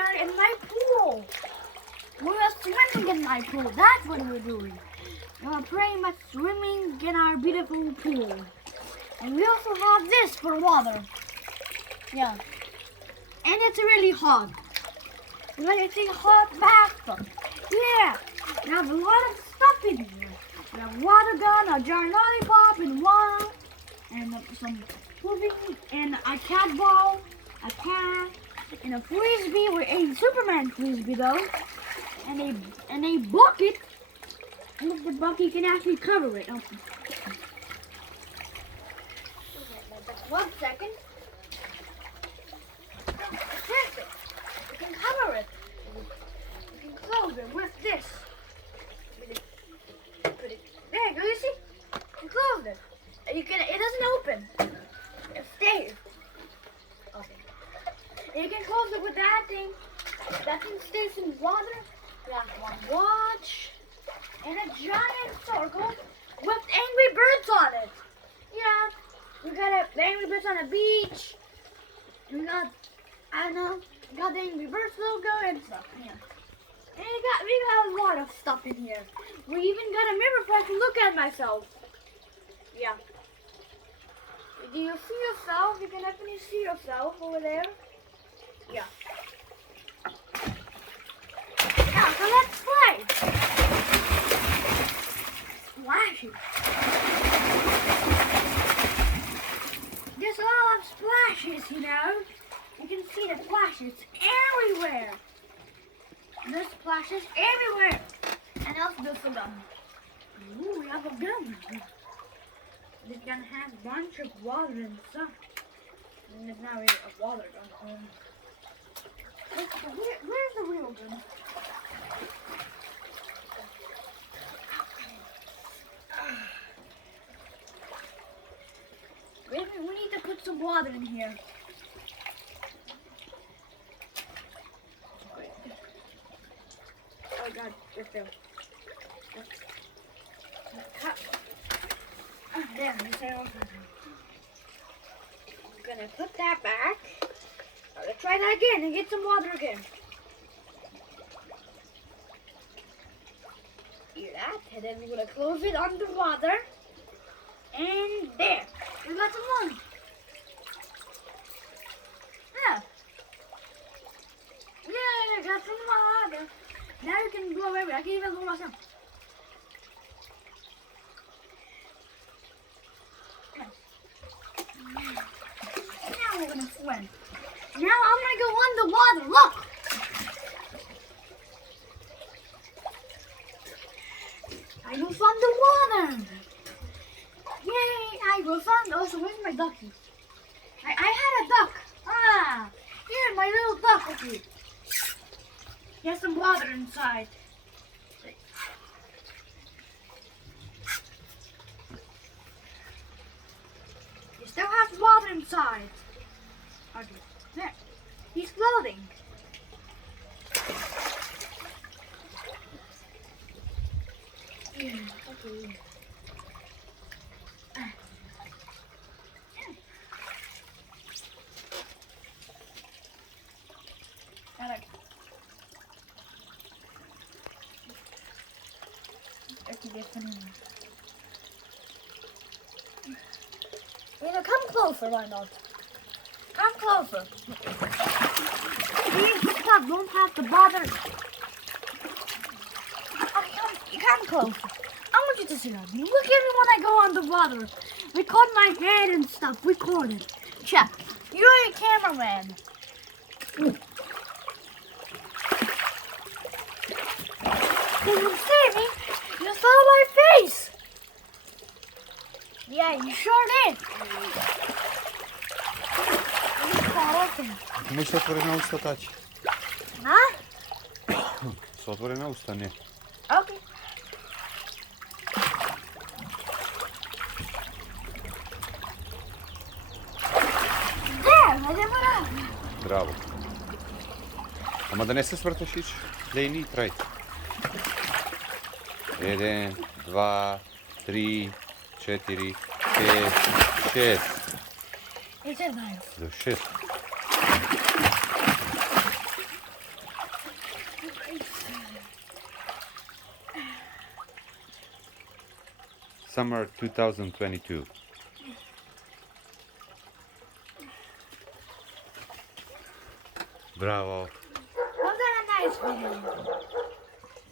are in my pool. We're swimming in my pool. That's what we're doing. We're pretty much swimming in our beautiful pool. And we also have this for water. Yeah. And it's really hot. But it's a hot bathtub. Yeah. We have a lot of stuff in here. We have water gun, a jar lollipop, and water, and some moving, and a cat ball, a cat, and a frisbee. We're a Superman frisbee though, and a bucket. And if the bucket can actually cover it. Okay. Just 1 second. Perfect. You can cover it. You can close it with this. Put it there. You go. You see? You close it. And you can. It doesn't open. It stays. Okay. And you can close it with that thing. That thing stays in water. You have one watch and a giant circle with angry birds on it. Yeah. We got the Angry Birds on the beach. We got, I don't know, we got the Angry Birds logo and stuff. Yeah. And we got a lot of stuff in here. We even got a mirror so I can look at myself. Yeah. Do you see yourself? You can definitely see yourself over there. Yeah. Now, so let's play. Splashy. There's a lot of splashes, you know. You can see the splashes everywhere. There's splashes everywhere. And also there's a gun. Ooh, we have a gun. This gun has a bunch of water inside. And it's not really a water gun. Where's the real gun? We need to put some water in here. Oh God, just there. There, I'm gonna put that back. Let's try that again and get some water again. See that? And then we're gonna close it on the water. And there, we got some water. Yeah. Yeah, got some water. Now you can blow everywhere. I can even blow myself. Now we're gonna swim. Now I'm gonna go underwater. Look. I go underwater. Yay! I go under. Oh, so where's my ducky? I had a duck. Ah, here, my little duck with you. There's some water inside. He still has water inside. Okay, there. He's floating. Okay. Come closer, why not? Come closer. These stuff don't have to bother. You come closer. I want you to see that. Look at me when I go underwater. Record my head and stuff. Record it. Check. You're a cameraman. Did you see me? You saw my face. Yeah, you sure did. Musí otvorená ústa tať. Huh? Sú otvorená ústa, nie? Okay. There, I did it. Bravo. Ама да не се свърташ лейни, трай. 1, 2, 3, 4, 5, 6. It's a nice. До 6. Summer 2022. Bravo. Was that a nice video?